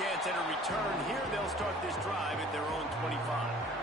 chance at a return here. They'll start this drive at their own 25.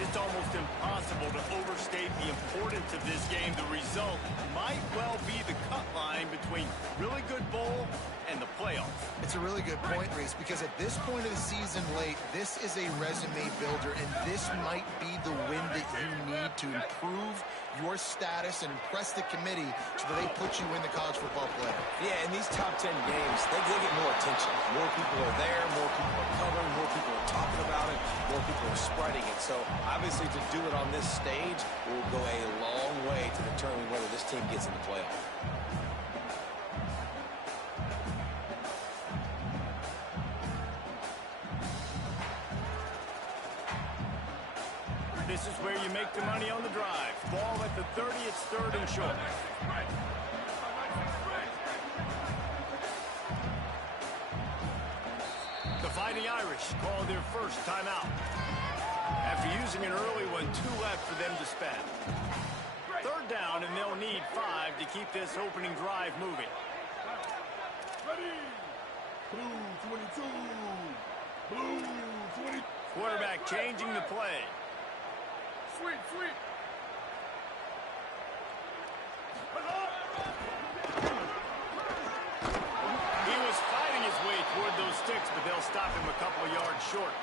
It's almost impossible to overstate the importance of this game. The result might well be the cut line between really good bowl and the playoffs. It's a really good point, Reese, because at this point of the season late, this is a resume builder, and this might be the win that you need to improve your status and impress the committee so that they put you in the college football playoff. Yeah, in these top 10 games, they get more attention. More people are there, more people are covering, more people are talking about it, more people are spreading it. So obviously to do it on this stage will go a long way to determine whether this team gets in the playoff. This is where you make the money on the drive. Ball at the 30, it's third and short. The Fighting Irish call their first timeout. After using an early one, 2 left for them to spend. Third down, and they'll need 5 to keep this opening drive moving. Ready. Blue 22. Blue 20. Quarterback changing the play. Sweet, sweet. He was fighting his way toward those sticks, but they'll stop him a couple of yards short.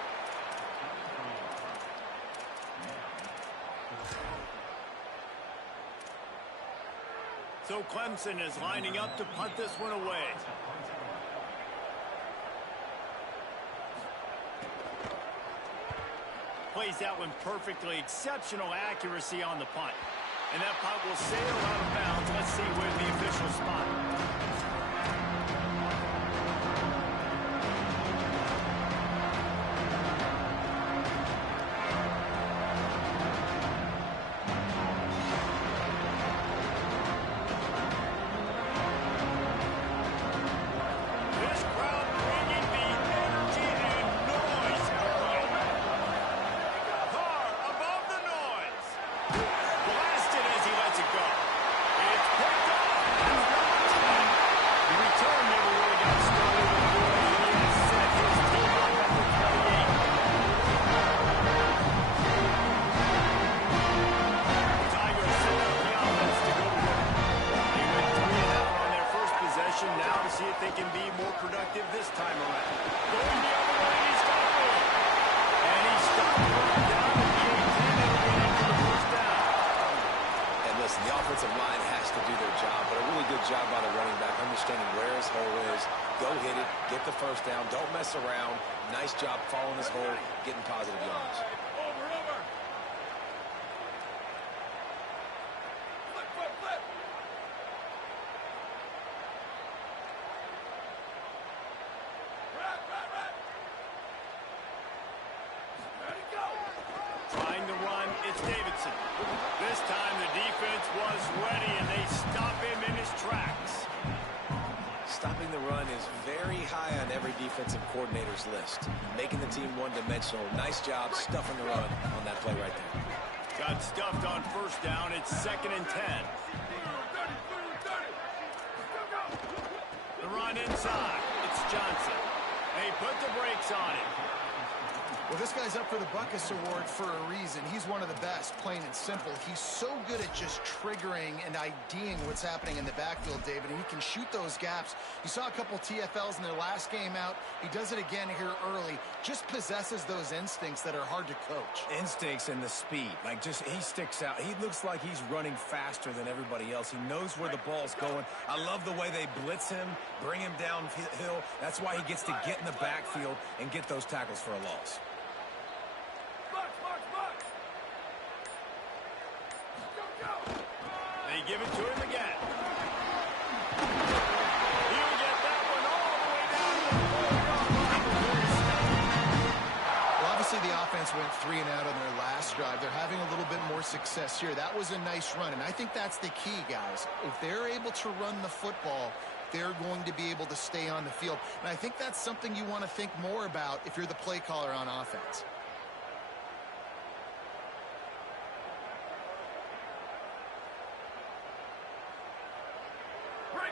So Clemson is lining up to punt this one away. Plays that one perfectly. Exceptional accuracy on the punt. And that punt will sail out of bounds. Let's see where the official spot. Around. Nice job following this hole, getting positive yards. Flip. Ready, go. Trying to run, it's Davidson. This time the defense was ready, and they stop him in his tracks. Stopping the run is very high on every defensive coordinator's list. Making the team one-dimensional. Nice job stuffing the run on that play right there. Got stuffed on first down. It's 2nd and 10. The run inside. It's Johnson. They put the brakes on it. Well, this guy's up for the Buckus Award for a reason. He's one of the best, plain and simple. He's so good at just triggering and IDing what's happening in the backfield, David, and he can shoot those gaps. You saw a couple TFLs in their last game out. He does it again here early. Just possesses those instincts that are hard to coach. Instincts and the speed. He sticks out. He looks like he's running faster than everybody else. He knows where the ball's going. I love the way they blitz him, bring him downhill. That's why he gets to get in the backfield and get those tackles for a loss. They give it to him again. He'll get that one all the way down to the 4-yard line before he stops. Well, obviously the offense offense went 3 and out on their last drive. They're having a little bit more success here. That was a nice run, and I think that's the key, guys. If they're able to run the football, they're going to be able to stay on the field. And I think that's something you want to think more about if you're the play caller on offense.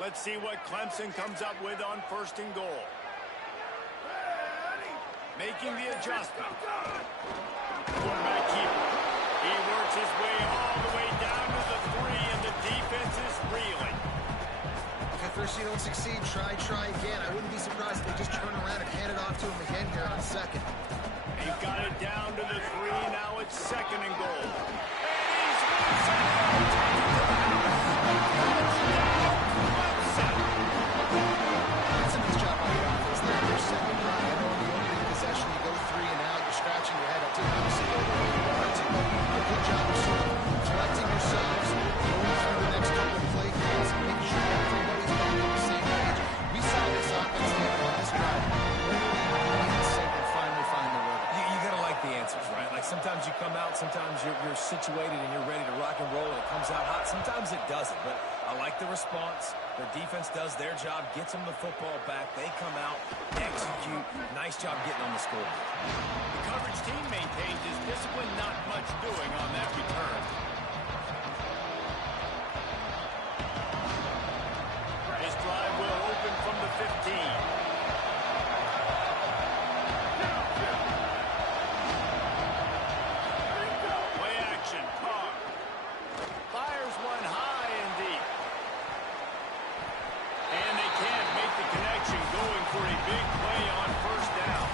Let's see what Clemson comes up with on 1st and goal. Making the adjustment. Quarterback keeper. He works his way all the way down to the 3, and the defense is reeling. If at first you don't succeed, try again. I wouldn't be surprised if they just turn around and hand it off to him again here on 2nd. They've got it down to the 3. Now it's 2nd and goal. And he's loose. That's a nice job on the offense there. Their second drive. I know in the opening possession you go 3 and out. You're scratching your head. I didn't obviously go the way you wanted to. But a good job of sort of collecting yourselves, going through the next couple of play calls, and making sure everybody's back on the same page. We saw this offense take on this drive. And finally find the rhythm. You got to like the answers, right? Like sometimes you come out, sometimes you're situated and you're ready to rock and roll and it comes out hot. Sometimes it doesn't, but I like the response. Their defense does their job, gets them the football back. They come out, execute. Nice job getting on the scoreboard. The coverage team maintains his discipline, not much doing on that return. His drive will open from the 15. Play action, Carr. Fires one high and deep. And they can't make the connection, going for a big play on 1st down.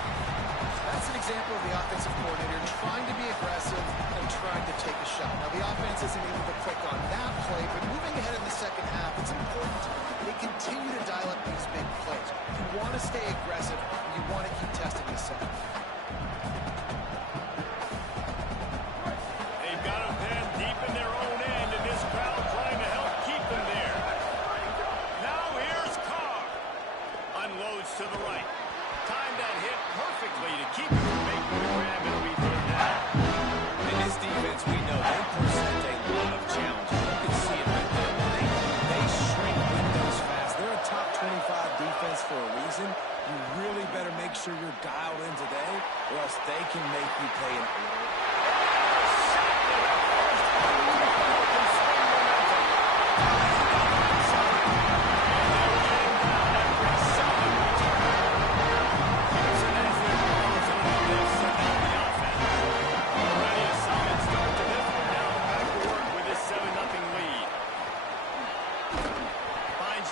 That's an example of the offensive coordinator trying to be aggressive and trying to take a shot. Now, the offense isn't able to click on that play, but moving ahead in the second half, it's important they continue to dial up these big plays. You want to stay aggressive, and you want to keep testing the second. They've got a pen deep in their own end, and this crowd trying to help keep them there. Now here's Carr. Unloads to the right. Timed that hit perfectly to keep him from making the grab and be third down. In this defense, we know they present a lot of challenges. You can see it right there. They shrink windows fast. They're a top 25 defense for a reason. You really better make sure you're dialed in today, or else they can make you pay an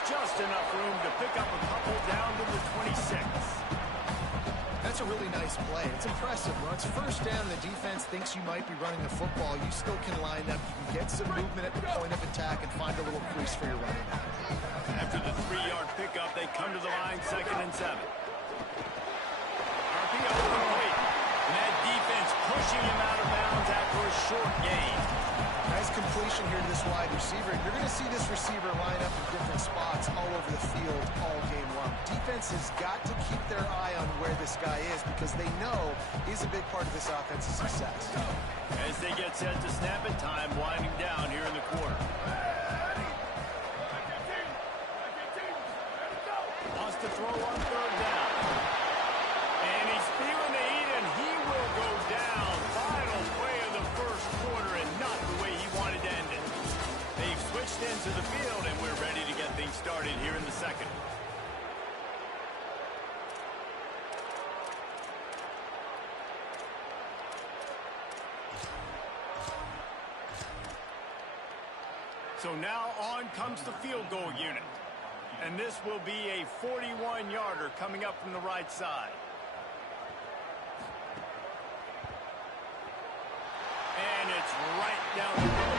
Just enough room to pick up a couple down to the 26. That's a really nice play. It's impressive. When it's 1st down and the defense thinks you might be running the football, you still can line up. You can get some movement at the point of attack and find a little crease for your running back. After the 3-yard pickup, they come to the line 2nd and 7. RPO complete. And that defense pushing him out of bounds after a short gain. Nice completion here to this wide receiver. You're going to see this receiver line up in different spots all over the field all game long. Defense has got to keep their eye on where this guy is because they know he's a big part of this offense's success. As they get set to snap it, time winding down here in the quarter. Wants to throw on 3rd down. And he's feeling the heat, and he will go down. Final play of the 1st quarter, and not the way he wanted to end it. They've switched into the field, and we're ready to get things started here in the 2nd. So now on comes the field goal unit. And this will be a 41-yarder coming up from the right side. And it's right down the middle.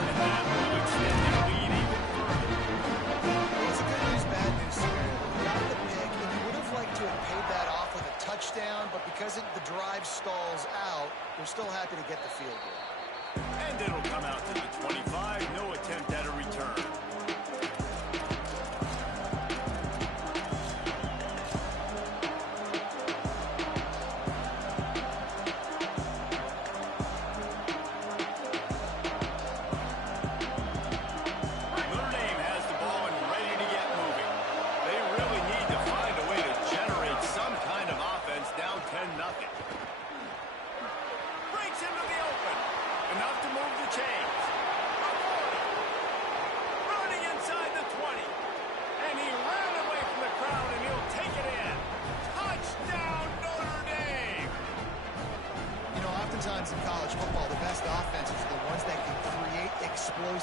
And that will extend the lead even further. Well, it's a good news, bad news scenario. We got the pick, and you would have liked to have paid that off with a touchdown, but because the drive stalls out, they're still happy to get the field goal. And it'll come out to the 25. No attempt at a return.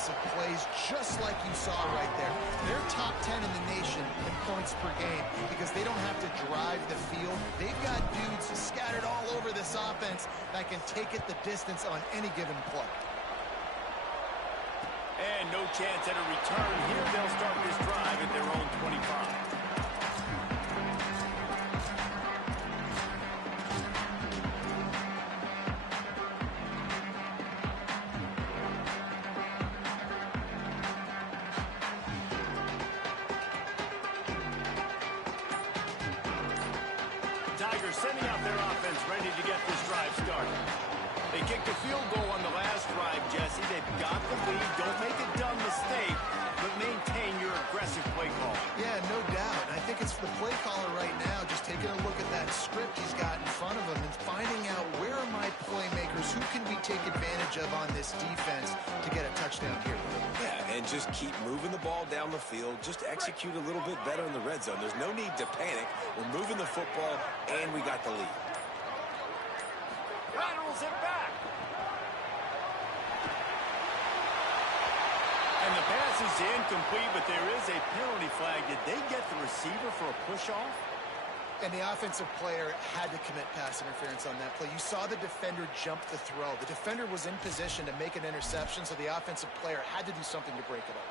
explosive plays just like you saw right there. They're top 10 in the nation in points per game because they don't have to drive the field. They've got dudes scattered all over this offense that can take it the distance on any given play. And no chance at a return here. They'll start this drive at their own 25. Tigers sending out their offense ready to get this drive started. They kicked a field goal on the last drive, Jesse. They've got the lead. Don't make a dumb mistake, but maintain your aggressive play call. Yeah, no doubt. I think it's the play caller right now just taking a look at that script he's got in front of him and finding out where are my playmakers, who can we take advantage of on this defense to get a touchdown here. Yeah, and just keep moving the ball down the field. Just execute a little bit better in the red zone. There's no need to panic. We're moving the football, and we got the lead. Rattles it back. And the pass is incomplete, but there is a penalty flag. Did they get the receiver for a push-off? And the offensive player had to commit pass interference on that play. You saw the defender jump the throw. The defender was in position to make an interception, so the offensive player had to do something to break it up.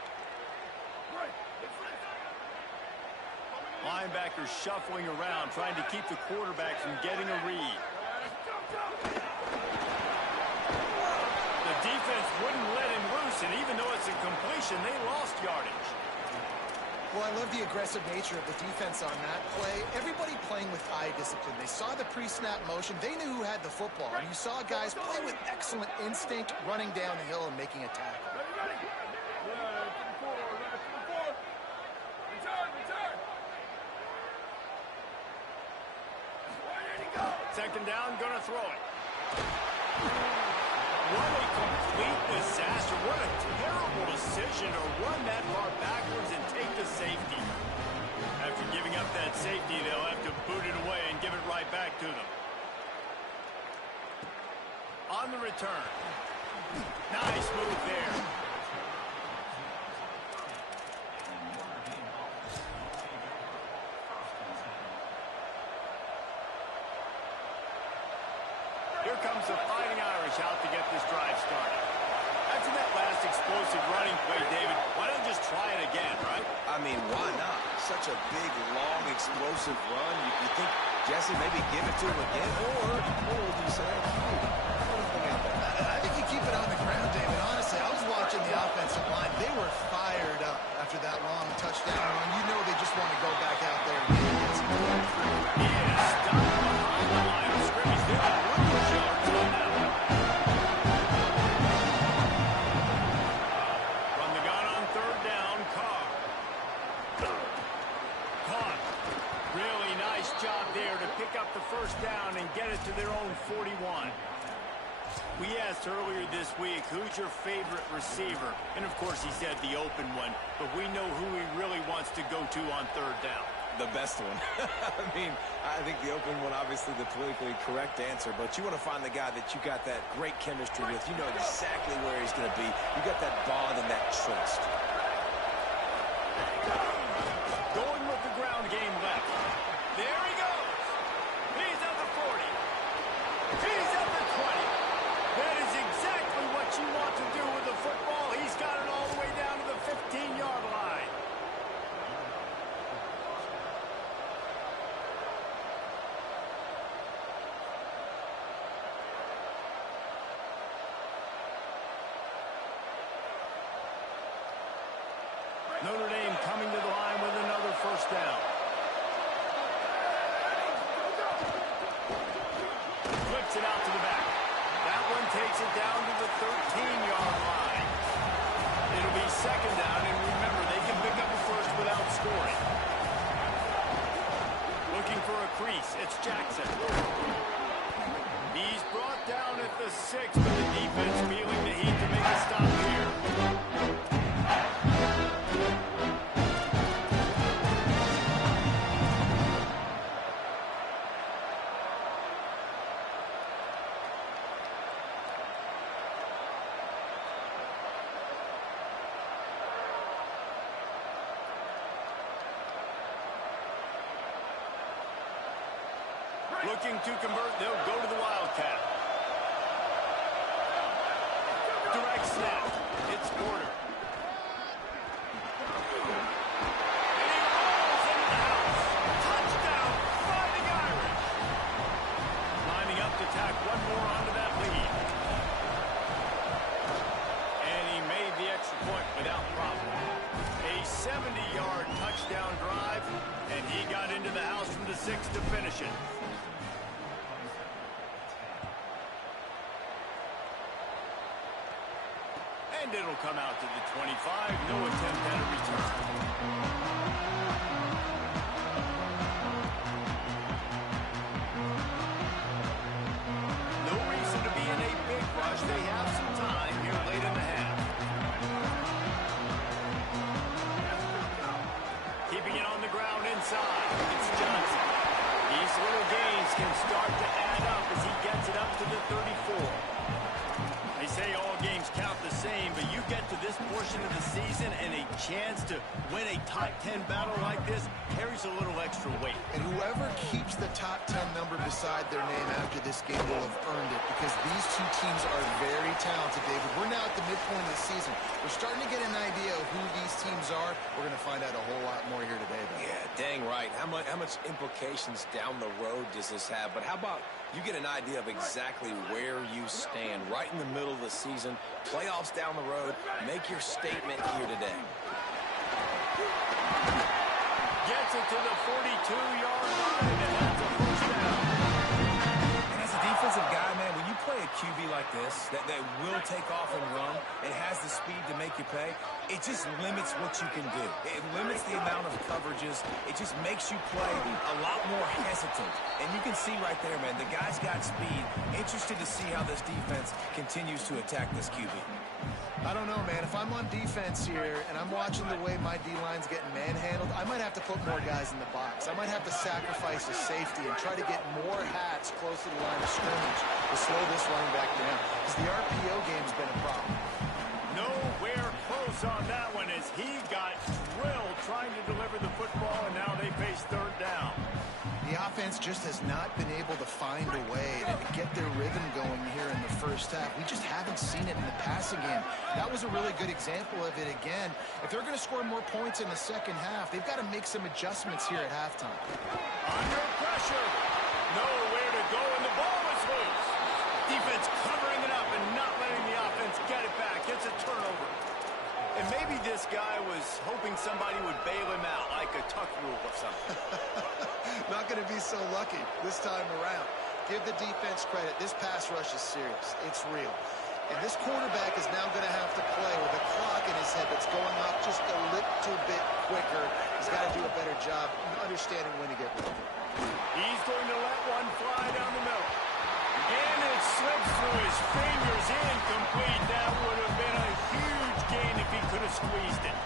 Linebackers shuffling around, trying to keep the quarterback from getting a read. The defense wouldn't let him loose, and even though it's a completion, they lost yardage. Well, I love the aggressive nature of the defense on that play. Everybody playing with eye discipline. They saw the pre-snap motion. They knew who had the football. And you saw guys play with excellent instinct, running down the hill and making a tackle. Second down, gonna throw it. What a complete disaster. What a terrible decision to run that far backwards and take the safety. After giving up that safety, they'll have to boot it away and give it right back to them. On the return. Nice move there. Here comes the Fighting Irish out to get this drive started. After that last explosive running play, David, why not just try it again, right? I mean, why not? Such a big, long, explosive run. You think, Jesse, maybe give it to him again? Or what would you say? I think you keep it on the ground, David. Honestly, I was watching the offensive line. They were fired up after that long touchdown run. You know they just want to go back out there and get it. He is stuck behind the line of scrimmage. They're on yards on that one. From the gun on third down, Carr. Caught. Really nice job there to pick up the first down and get it to their own 41. We asked earlier this week, who's your favorite receiver? And, of course, he said the open one. But we know who he really wants to go to on third down. The best one. I mean, I think the open one, obviously the politically correct answer, but you want to find the guy that you got that great chemistry with. You know exactly where he's going to be. You got that bond and that trust. Going with the ground game left. There he goes. He's at the 40. He's at the 20. That is exactly what you want to do with the football. He's got it all the way down to the 15-yard line. Notre Dame coming to the line with another first down. Flips it out to the back. That one takes it down to the 13-yard line. It'll be second down, and remember, they can pick up a first without scoring. Looking for a crease. It's Jackson. He's brought down at the 6, but the defense feeling the heat to make a stop here. Looking to convert, they'll go to the Wildcat. Direct snap. It's Porter. And he rolls into the house. Touchdown, Fighting Irish. Lining up to tack one more onto that lead. And he made the extra point without problem. A 70-yard touchdown drive, and he got into the house from the 6 to finish it. And it'll come out to the 25. No attempt at a return. No reason to be in a big rush. They have some time here late in the half. Keeping it on the ground inside. It's Johnson. These little gains can start to add up as he gets it up to the 34. They say all games count the same, but you get to this portion of the season and a chance to win a top 10 battle like this carries a little extra weight. And whoever keeps the top 10 number beside their name after this game will have earned it, because these two teams are very talented, David. We're now at the midpoint of the season. We're starting to get an idea of who these teams are. We're going to find out a whole lot more here today, though. Yeah, dang right. How much implications down the road does this have? But how about you get an idea of exactly where you stand right in the middle of the season, playoffs down the road, make your statement here today. Gets it to the 42-yard line, and that's a first down. And as a defensive guy, man, when you play a QB like this, that will take off and run and has the speed to make you pay, it just limits what you can do. It limits the amount of coverages. It just makes you play a lot more hesitant. And you can see right there, man, the guy's got speed. Interested to see how this defense continues to attack this QB. I don't know, man. If I'm on defense here and I'm watching the way my D-line's getting manhandled, I might have to put more guys in the box. I might have to sacrifice a safety and try to get more hats close to the line of scrimmage to slow this running back down, because the RPO game's been a problem. Nowhere close on that one as he got drilled trying to deliver the football, and now they face third down. The offense just has not been able to find a way to get their rhythm going here in the first half. We just haven't seen it in the passing game. That was a really good example of it again. If they're going to score more points in the second half, they've got to make some adjustments here at halftime. Under pressure. Nowhere to go, and the ball is loose. Defense covering it up and not letting the offense get it back. It's a turnover. And maybe this guy was hoping somebody would bail him out, like a tuck rule or something. Not going to be so lucky this time around. Give the defense credit. This pass rush is serious. It's real. And this quarterback is now going to have to play with a clock in his head that's going up just a little bit quicker. He's got to do a better job understanding when to get rid of it. He's going to let one fly down the middle. And it slips through his fingers, incomplete. That would have been a huge gain if he could have squeezed it.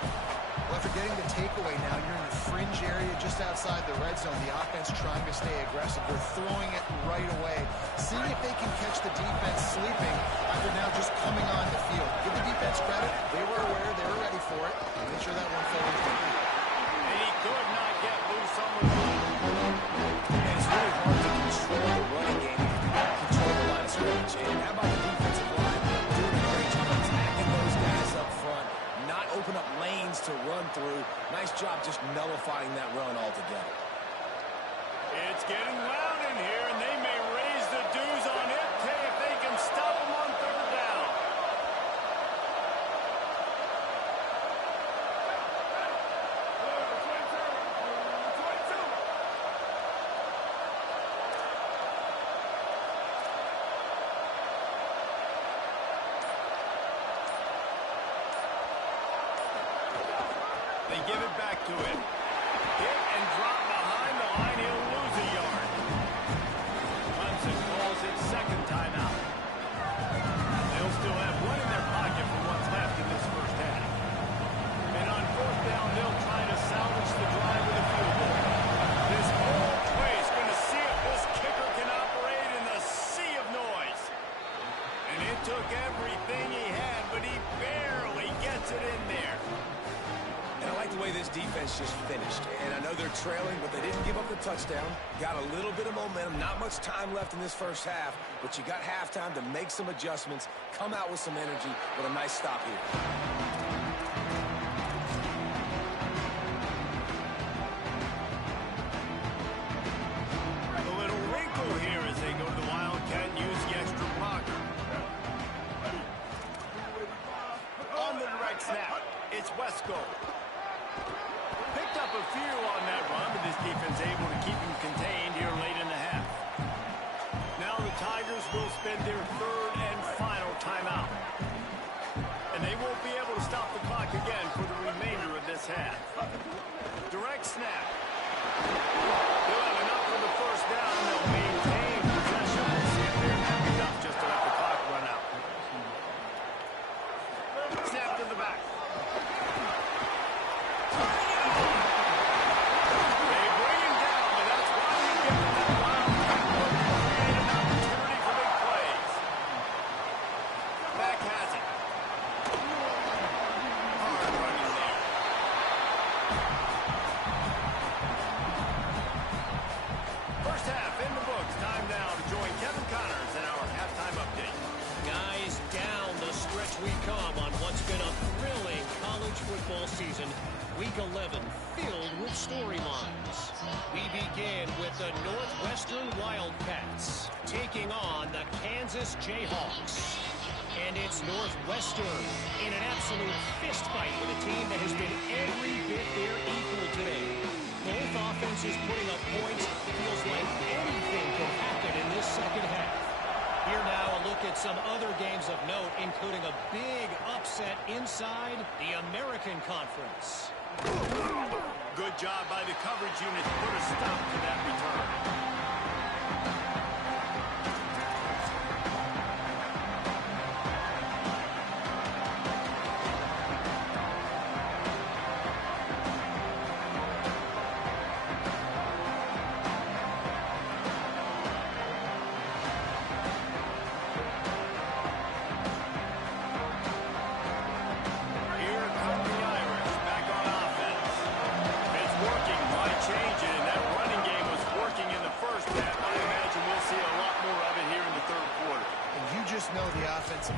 Well, after getting the takeaway now, you're in the fringe area just outside the red zone. The offense trying to stay aggressive. They're throwing it right away, seeing if they can catch the defense sleeping after now just coming on the field. Give the defense credit. They were aware. They were ready for it. Make sure that one fell in. And he could not get loose on the run. And it's really hard to control the running game if you don't control the line of scrimmage. And how about the defensive line doing a great job attacking those guys up front, not open up lanes to run through. Nice job just nullifying that run altogether. It's getting loud in here, and they may raise the dues on it if they can stop him on third down. They give it back to him. Hit and drop behind the line. He'll lose a yard. Clemson calls it second timeout. They'll still have one in their pocket for what's left in this first half. And on fourth down, they'll try to salvage the drive with a field goal. This whole play is going to see if this kicker can operate in the sea of noise. And it took everything he had, but he barely gets it in there. And I like the way way this defense just finished. And I know they're trailing, but they didn't give up the touchdown. Got a little bit of momentum. Not much time left in this first half, but you got halftime to make some adjustments, come out with some energy, with a nice stop here. Snap. It's Wesco. Picked up a few on that run, but this defense able to keep him contained here late in the half. Now the Tigers will spend their third and final timeout. And they won't be able to stop the clock again for the remainder of this half. Direct snap. They'll have enough for the first down. They'll maintain possession. We'll see if they're having enough just to let the clock run out. Snap to the back. They bring him down, and that's why you give them that wildcat look to create an opportunity for big plays. Back has it. Hard running there. First half in the books. Time now to join Kevin Connors in our halftime update. Guys, down the stretch we come on what's been a thrilling college football season. Week 11 filled with storylines. We begin with the Northwestern Wildcats taking on the Kansas Jayhawks. And it's Northwestern in an absolute fistfight with a team that has been every bit their equal today. Both offenses putting up points. Feels like anything can happen in this second half. Here now a look at some other games of note, including a big upset inside the American Conference. Good job by the coverage unit to put a stop to that return.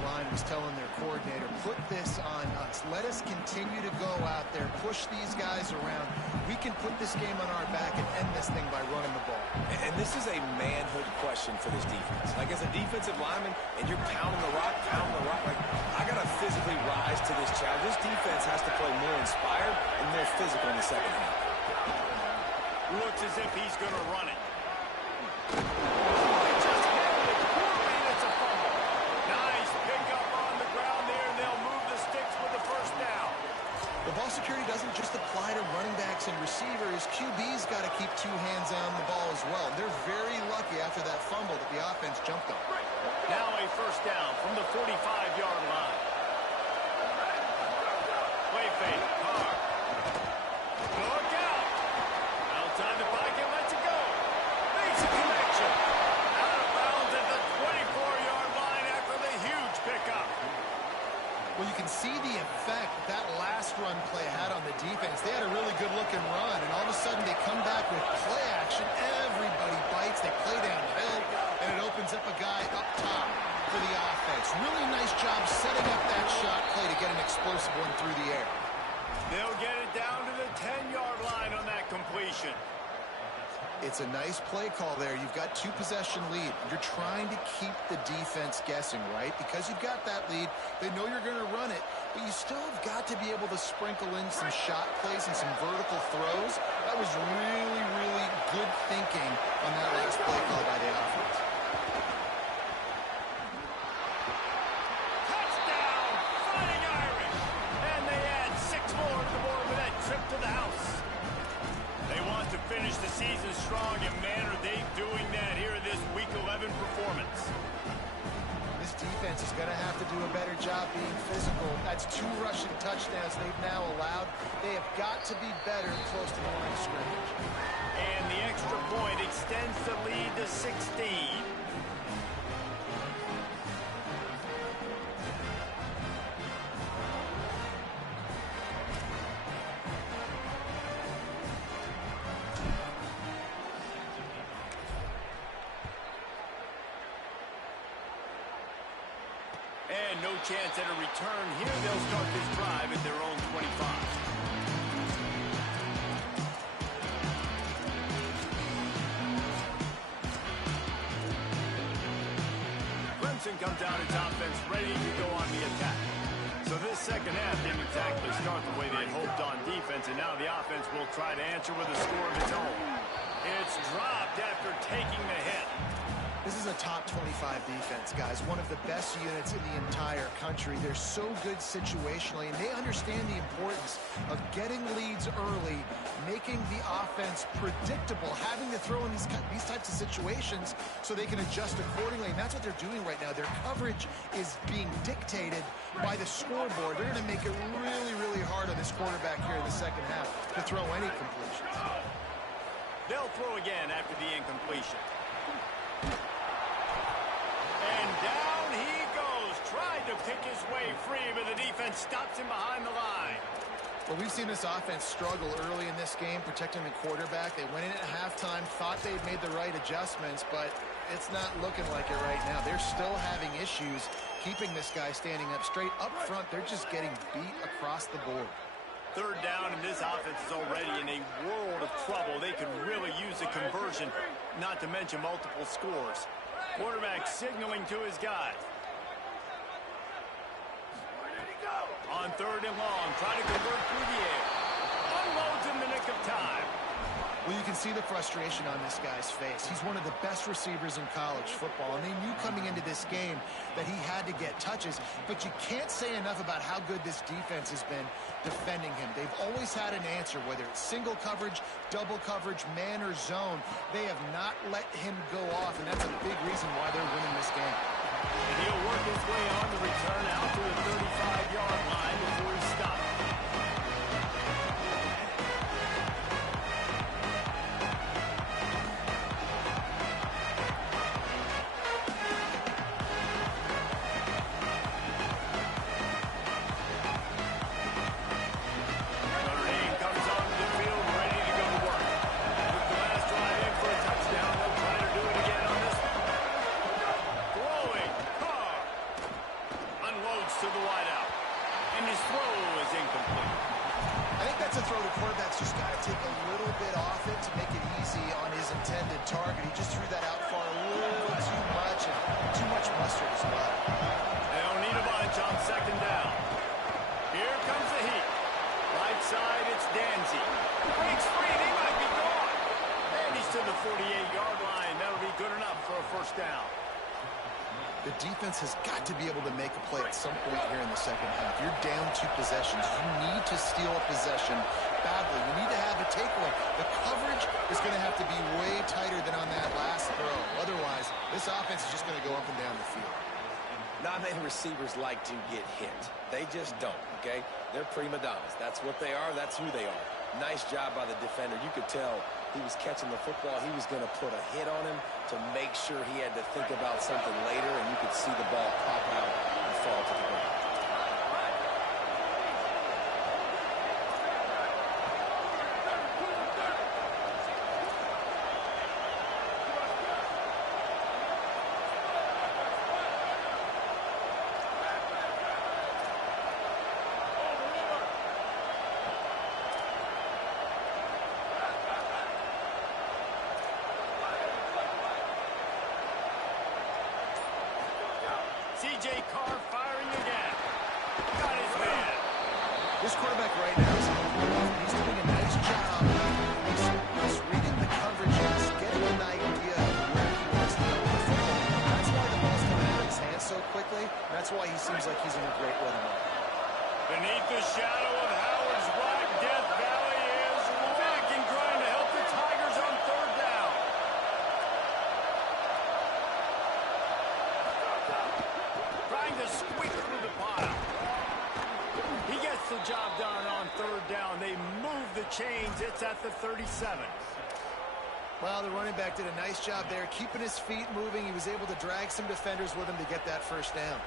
Line was telling their coordinator, put this on us. Let us continue to go out there, push these guys around. We can put this game on our back and end this thing by running the ball. And this is a manhood question for this defense. Like, as a defensive lineman, and you're pounding the rock, like, I got to physically rise to this challenge. This defense has to play more inspired and more physical in the second half. Looks as if he's going to run it. Ball security doesn't just apply to running backs and receivers. QB's got to keep two hands on the ball as well. They're very lucky after that fumble that the offense jumped on. Now a first down from the 45-yard line. Play fake. Carr. Look out. Outside the pocket. Lets it go. Makes a connection. Out of bounds at the 24-yard line after the huge pickup. Well, you can see the effect that last run play had on the defense. They had a really good-looking run, and all of a sudden they come back with play action. Everybody bites. They play downhill, and it opens up a guy up top for the offense. Really nice job setting up that shot play to get an explosive one through the air. They'll get it down to the 10-yard line on that completion. It's a nice play call there. You've got two-possession lead. You're trying to keep the defense guessing, right? Because you've got that lead. They know you're going to run it, but you still have got to be able to sprinkle in some shot plays and some vertical throws. That was really, really good thinking on that last play call by the offense. Touchdown, Fighting Irish! And they add 6 more to the board with that trip to the house. They want to finish the season strong, and man, are they doing that here in this Week 11 performance. This defense is going to have to do a better job being physical. That's 2 rushing touchdowns they've now allowed. They have got to be better close to the line of scrimmage. And the extra point extends the lead to 16. And no chance at a return here. They'll start this drive at their own 25. Clemson comes out its offense ready to go on the attack. So this second half didn't exactly start the way they had hoped on defense, and now the offense will try to answer with a score of its own. It's dropped after taking the hit. This is a top 25 defense, guys. One of the best units in the entire country. They're so good situationally, and they understand the importance of getting leads early, making the offense predictable, having to throw in these types of situations so they can adjust accordingly. And that's what they're doing right now. Their coverage is being dictated by the scoreboard. They're going to make it really, really hard on this quarterback here in the second half to throw any completions. They'll throw again after the incompletion. And down he goes. Tried to pick his way free, but the defense stops him behind the line. Well, we've seen this offense struggle early in this game, protecting the quarterback. They went in at halftime, thought they'd made the right adjustments, but it's not looking like it right now. They're still having issues keeping this guy standing up straight. Up front, they're just getting beat across the board. Third down, and this offense is already in a world of trouble. They could really use a conversion, not to mention multiple scores. Quarterback signaling to his guy. On third and long, try to convert through the air. Unloads in the nick of time. Well, you can see the frustration on this guy's face. He's one of the best receivers in college football, and they knew coming into this game that he had to get touches, but you can't say enough about how good this defense has been defending him. They've always had an answer, whether it's single coverage, double coverage, man or zone. They have not let him go off, and that's a big reason why they're winning this game. And he'll work his way on the return out to the 35-yard line before he stops. To the wideout. And his throw is incomplete. I think that's a throw the quarterback's just got to take a little bit off it to make it easy on his intended target. He just threw that out far a little too much, and too much mustard as well. They don't need a bunch on second down. Here comes the heat. Right side, it's Danzy. Breaks free, and he might be gone. And he's to the 48-yard line. That'll be good enough for a first down. The defense has got to be able to make a play at some point here in the second half. You're down 2 possessions. You need to steal a possession badly. You need to have a takeaway. The coverage is going to have to be way tighter than on that last throw. Otherwise, this offense is just going to go up and down the field. Not many receivers like to get hit. They just don't, okay? They're prima donnas. That's what they are. That's who they are. Nice job by the defender. You could tell he was catching the football. He was going to put a hit on him to make sure he had to think about something later, and you could see the ball pop out and fall to the ground. C.J. Carr firing again. Got his man. This quarterback right now is he's doing a nice job. He's reading the coverage. He's getting an idea of where he wants to go with the football. That's why the ball's coming out of his hands so quickly. That's why he seems like he's in a great rhythm. Beneath the shadow of Howard's rock, Death Valley is looking, trying to help the Tigers on third down. Trying to squeak through the pile. He gets the job done on third down. They move the chains. It's at the 37. Well, the running back did a nice job there, keeping his feet moving. He was able to drag some defenders with him to get that first down.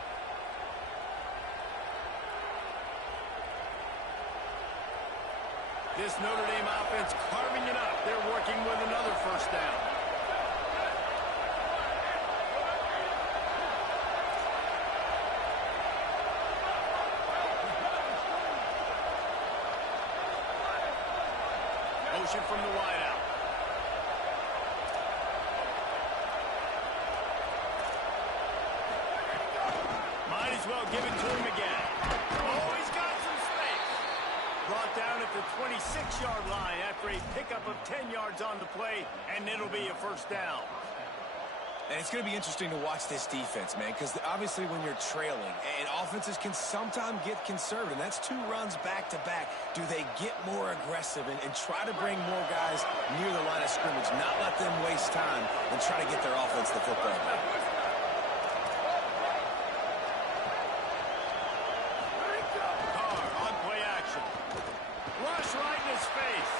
This Notre Dame offense carving it up. They're working with another first down. motion from the wideout. Might as well give it to him again. Oh, he's got some space. Brought down at the 26-yard line after a pickup of 10 yards on the play, and it'll be a first down. And it's going to be interesting to watch this defense, man, because obviously when you're trailing, and offenses can sometimes get conservative, and that's 2 runs back-to-back. Do they get more aggressive and try to bring more guys near the line of scrimmage, not let them waste time, and try to get their offense the football back? Carr on play action. Rush right in his face.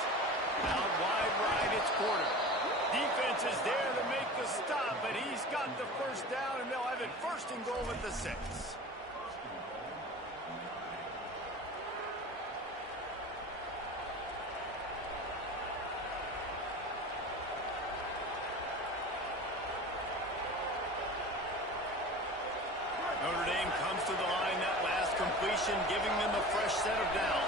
Out wide right, it's Porter. Defense is there to make the stop, but he's got the first down, and they'll have it first and goal at the 6. Notre Dame comes to the line that last completion, giving them a fresh set of downs.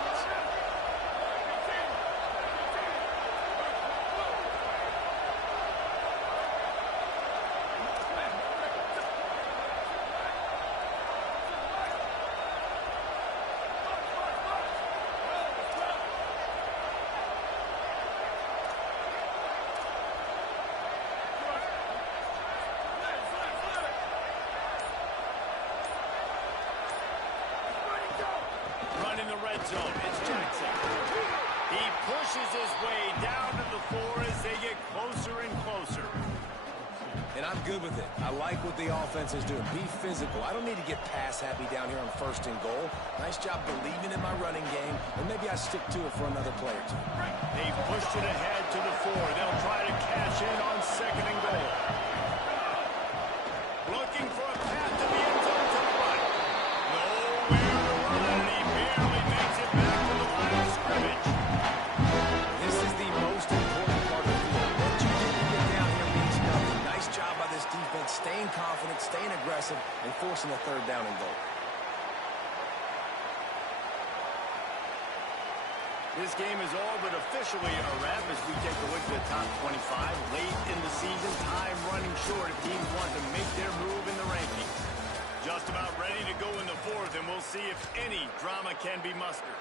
In the red zone, it's Jackson. He pushes his way down to the 4 as they get closer and closer. And I'm good with it. I like what the offense is doing. Be physical. I don't need to get pass happy down here on first and goal. Nice job believing in my running game, and maybe I stick to it for another play or 2. They pushed it ahead to the 4. They'll try to cash in on second and goal. Looking for a path to the end zone to the right. Nowhere to run, and he barely makes it back to the line of scrimmage. This is the most important part of the field. What you do to get down here means nothing. Nice job by this defense, staying confident, staying aggressive, and forcing a third down and goal. This game is all but officially a wrap as we take a look at the top 25. Late in the season, time running short if teams want to make their move in the rankings. Just about ready to go in the 4th, and we'll see if any drama can be mustered.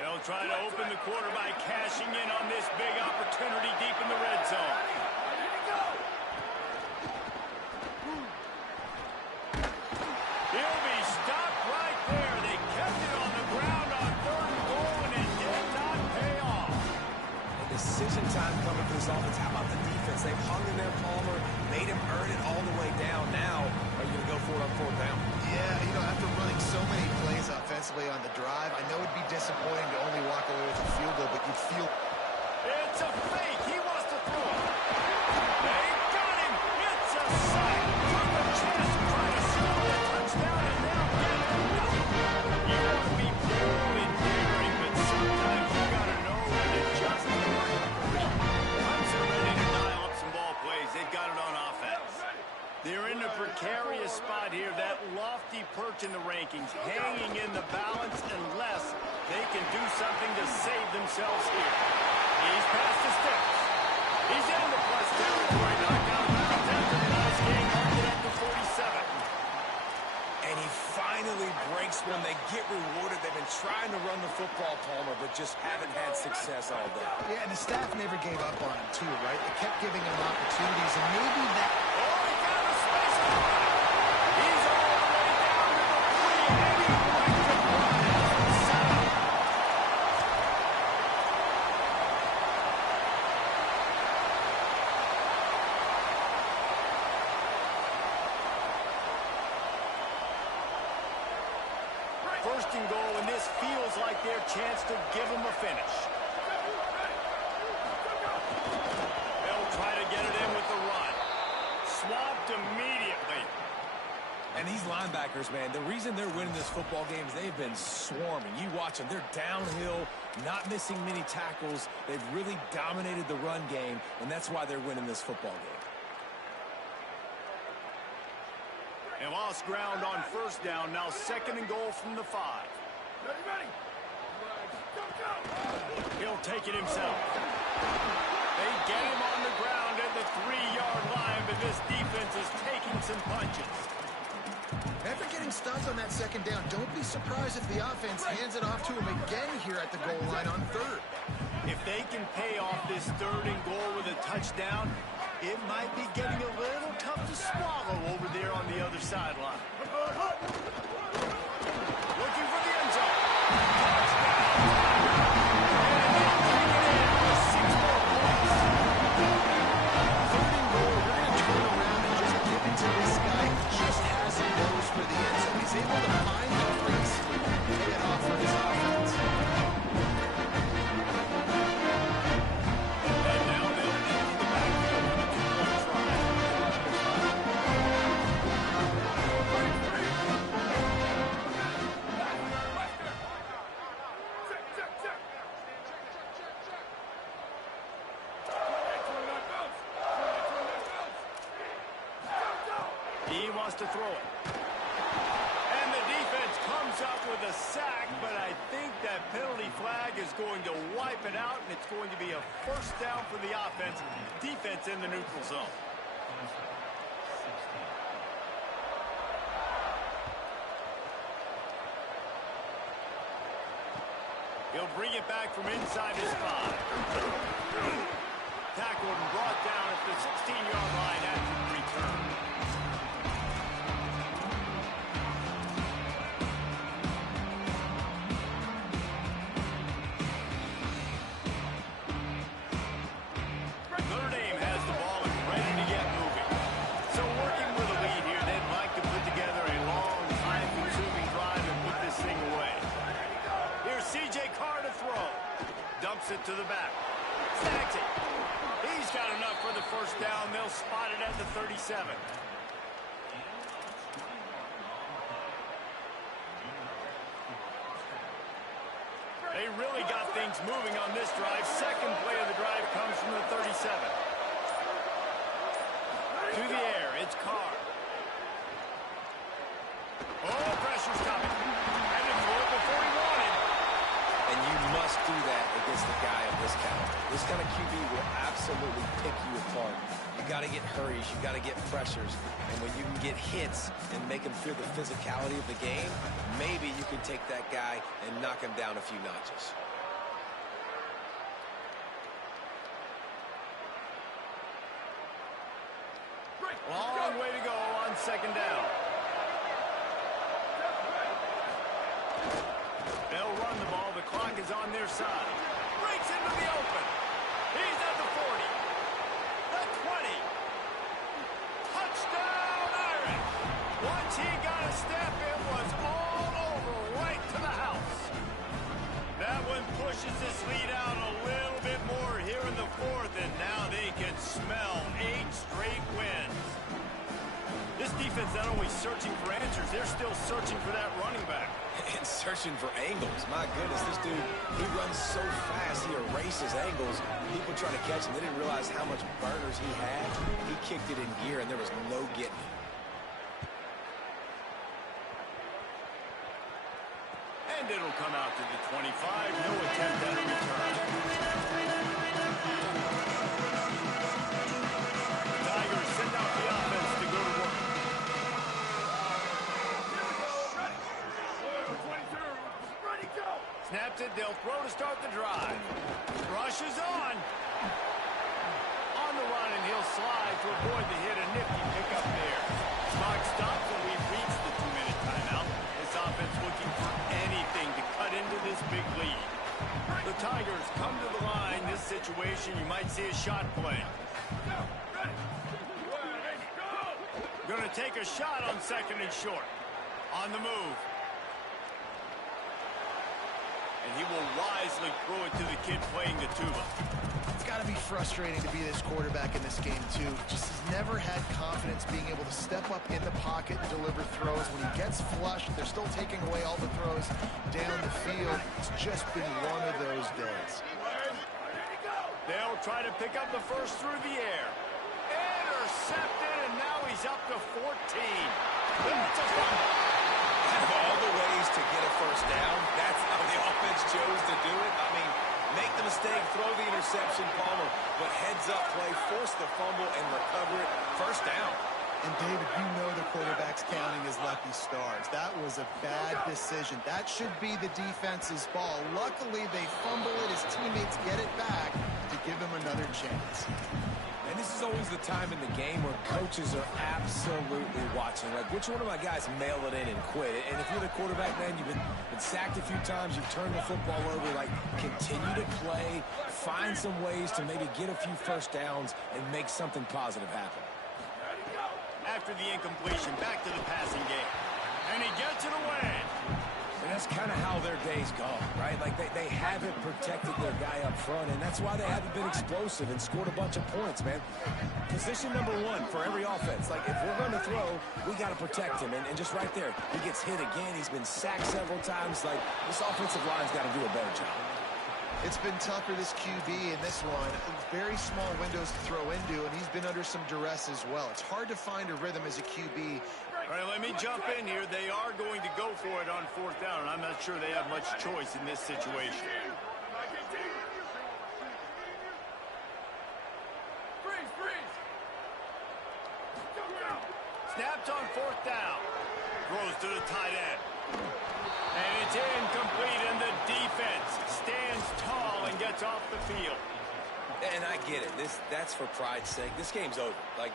They'll try to open the quarter by cashing in on this big opportunity deep in the red zone. He'll be stopped right there. They kept it on the ground on 3rd and goal, and it did not pay off. And decision time coming for this offense. How about the defense? They've hung in there, Palmer, made him earn it all the way down. Now, are you going to go for it on 4th down? Yeah, after running so many plays offensively on the drive, I know it'd be disappointing to only walk away with a field goal, but you'd feel... It's a fake. He wants to throw it. They got him. It's a sack. Took a chance to try to score the touchdown, and they'll get it. You want to be bold and daring, but sometimes you got to know when to just the right three. Once they're ready to dial up some ball plays, they've got it on offense. They're in a precarious spot here, that lofty perch in the rankings, hanging in the balance unless they can do something to save themselves here. He's past the sticks. He's in the plus territory, knocked out of bounds after the nice game, marked at the 47. And he finally breaks when they get rewarded. They've been trying to run the football, Palmer, but just haven't had success all day. Yeah, and the staff never gave up on him, too, right? They kept giving him opportunities, and maybe that... Oh, he found a space. He's all the way down to the 3, and he breaks the line as it's set up. First and goal, and this feels like their chance to give them a finish. They'll try to get it in with the run. Swamped immediately. And these linebackers, man, the reason they're winning this football game is they've been swarming. You watch them. They're downhill, not missing many tackles. They've really dominated the run game, and that's why they're winning this football game. And lost ground on first down. Now 2nd and goal from the 5. Ready, ready. Go. He'll take it himself. They get him on the ground at the 3-yard line, but this defense is taking some punches. After getting stopped on that 2nd down, don't be surprised if the offense hands it off to him again here at the goal line on 3rd. If they can pay off this 3rd and goal with a touchdown, it might be getting a little tough to swallow over there on the other sideline. Looking for the end zone. Touchdown. He wants to throw it. And the defense comes up with a sack, but I think that penalty flag is going to wipe it out, and it's going to be a first down for the offense. Defense in the neutral zone. He'll bring it back from inside his 5. Tackled and brought down at the 16-yard line after the return. Notre Dame has the ball and ready to get moving. So working with a lead here, they'd like to put together a long, time-consuming drive and put this thing away. Here's C.J. Carr to throw. Dumps it to the back. Snags it. He's got enough for the first down. They'll spot it at the 37. They really got things moving on this drive. Second play of the drive comes from the 37. To the air, it's Carr. Oh, pressure's coming. And it's rolled before he wanted. And you must do that against a guy of this caliber. This kind of QB will absolutely pick you apart. You got to get hurries. You got to get pressures. And when you can get hits and make him feel the physicality of the game, maybe you can take that guy and knock him down a few notches. Long way to go on 2nd down. They'll run the ball. The clock is on their side. Breaks into the open. He's at the 40. The 20. Touchdown, Irish. Once he got a step, it was all over right to the house. That one pushes this lead out a little bit more here in the 4th, and now they can smell 8 straight wins. This defense not only searching for answers, they're still searching for that running back. And searching for angles. My goodness, this dude, he runs so fast, he erases angles. People trying to catch him, they didn't realize how much burners he had. He kicked it in gear, and there was no getting it. And it'll come out to the 25. No attempt at a return. Tigers send out the offense to go to work. Snaps it, they'll throw to start the drive. Rush is on. On the run, and he'll slide to avoid the hit. A nifty pickup there. Clock stops, and we've reached the 2-minute timeout. This offense looking for anything to cut into this big lead. The Tigers come to the line. This situation, you might see a shot play. Going to take a shot on 2nd and short. On the move. And he will wisely throw it to the kid playing the tuba. It's got got to be frustrating to be this quarterback in this game, too. Just has never had confidence being able to step up in the pocket and deliver throws. When he gets flushed, they're still taking away all the throws down the field. It's just been one of those days. They'll try to pick up the first through the air. Intercepted, and now he's up to 14. That's a fumble. Out of all the ways to get a first down, that's how the offense chose to do it. I mean, make the mistake, throw the interception, Palmer, but heads-up play, force the fumble, and recover it. First down. And, David, you know the quarterback's counting his lucky stars. That was a bad decision. That should be the defense's ball. Luckily, they fumble it. His teammates get it back to give him another chance. And this is always the time in the game where coaches are absolutely watching. Like, which one of my guys mail it in and quit? And if you're the quarterback, man, you've been sacked a few times, you've turned the football over, like, continue to play, find some ways to maybe get a few first downs and make something positive happen. After the incompletion, back to the passing game. And he gets it away. And that's kind of how their day's gone, right? Like, they haven't protected their guy up front, and that's why they haven't been explosive and scored a bunch of points, man. Position number one for every offense. Like, if we're going to throw, we got to protect him. And just right there, he gets hit again. He's been sacked several times. Like, this offensive line's got to do a better job. It's been tough for this QB in this one. Very small windows to throw into, and he's been under some duress as well. It's hard to find a rhythm as a QB. All right, let me jump in here. They are going to go for it on fourth down, and I'm not sure they have much choice in this situation. Snapped on fourth down. Throws to the tight end. And it's incomplete, and the defense stands tall and gets off the field. And I get it. That's for pride's sake. This game's over. Like,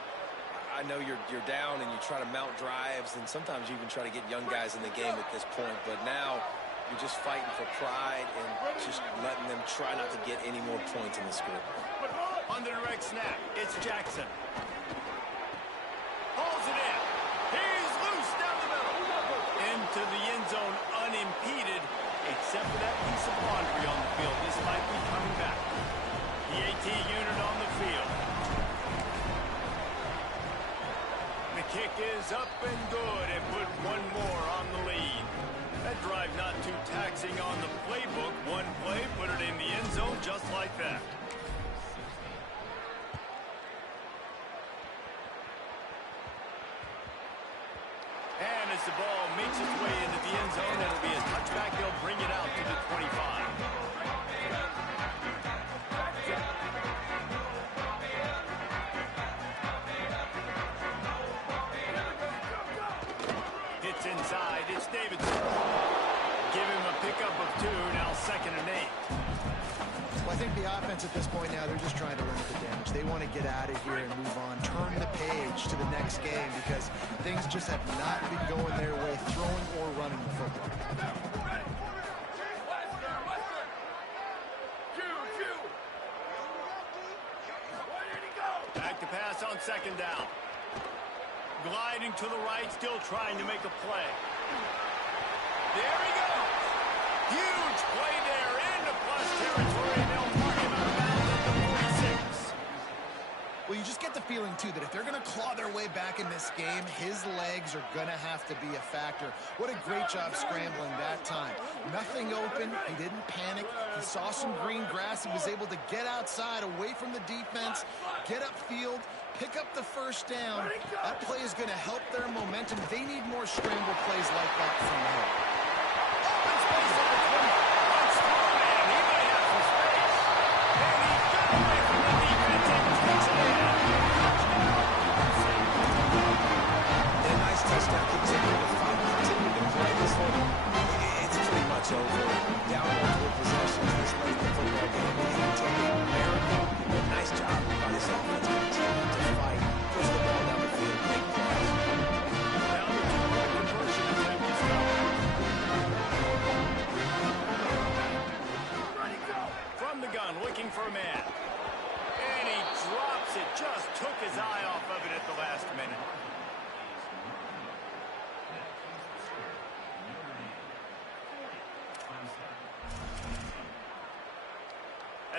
I know you're down and you try to mount drives, and sometimes you even try to get young guys in the game at this point. But now you're just fighting for pride and just letting them try not to get any more points in the score. On the direct snap, it's Jackson. Pulls it in. He's loose down the middle. Into the end zone unimpeded, except for that piece of laundry on the field. This might be coming back. The AT unit on the field. The kick is up and good, and put one more on the lead. That drive not too taxing on the playbook. One play, put it in the end zone just like that. And as the ball makes its way into the end zone, it'll be a touchback. They'll bring it out to the 25. Hits inside. It's Davidson. Give him a pickup of 2. Now 2nd and 8. Well, I think the offense at this point now, they're just trying to limit the damage. They want to get out of here and move on, turn the page to the next game because things just have not been going their way, throwing or running the football. Back to pass on 2nd down. Gliding to the right, still trying to make a play. There he goes. Huge play there into plus territory, and they'll mark him out of bounds at the 46. Well, you just get the feeling, too, that if they're going to claw their way back in this game, his legs are going to have to be a factor. What a great job scrambling that time. Nothing open. He didn't panic. He saw some green grass. He was able to get outside, away from the defense, get upfield, pick up the first down. That play is going to help their momentum. They need more scramble plays like that from him. Open space on the 20. On strong man. He might have some space. And he got away from the defense and takes it in. And a nice touchdown, continuing to fight, continuing to play this one. It's pretty much over. Down multiple possessions. This late in the football game. He's taking America. Nice job by this offense. Continue to fight. Push the ball down the field. Make plays. Now the 2-point conversion attempt is coming.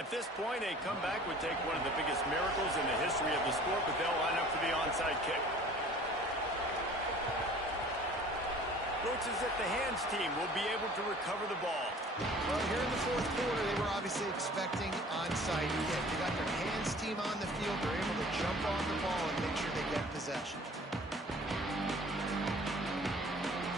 At this point, a comeback would take one of the biggest miracles in the history of the sport, but they'll line up for the onside kick. Looks as if the hands team will be able to recover the ball. Well, here in the fourth quarter, they were obviously expecting onside kick. They got their hands team on the field. They're able to jump on the ball and make sure they get possession.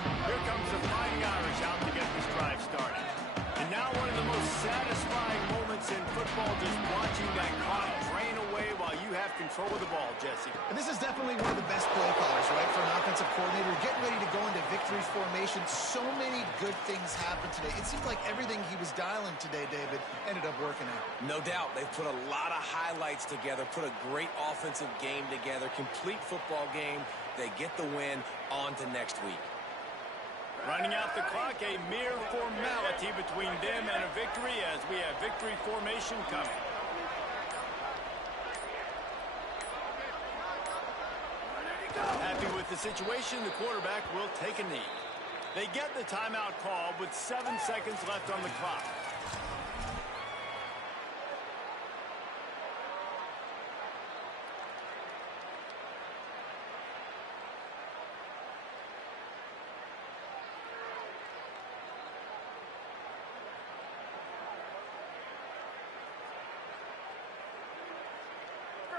Here comes the Fighting Irish out to get this drive started. And now one of the most satisfying moments in football, just watching that clock drain away while you have control of the ball, Jesse. And this is definitely one of the best play callers, right, for an offensive coordinator. Getting ready to go into victory formation. So many good things happened today. It seemed like everything he was dialing today, David, ended up working out. No doubt. They've put a lot of highlights together, put a great offensive game together, complete football game. They get the win. On to next week. Running out the clock, a mere formality between them and a victory as we have victory formation coming. Happy with the situation, the quarterback will take a knee. They get the timeout call with 7 seconds left on the clock.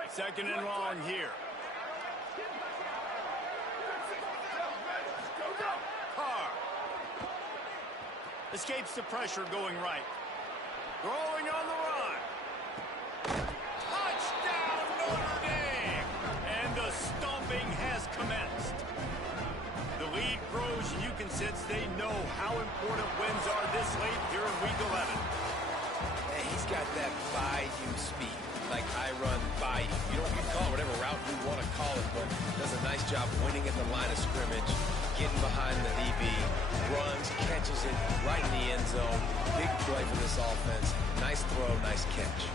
Second and long here. Carr escapes the pressure going right. Throwing on the run. Touchdown Notre Dame! And the stomping has commenced. The lead grows, and you can sense they know how important wins are this late here in Week 11. And he's got that Bayou speed. Like I run by you. You can call it whatever route you want to call it, but does a nice job winning at the line of scrimmage, getting behind the DB, runs, catches it right in the end zone. Big play for this offense. Nice throw, nice catch.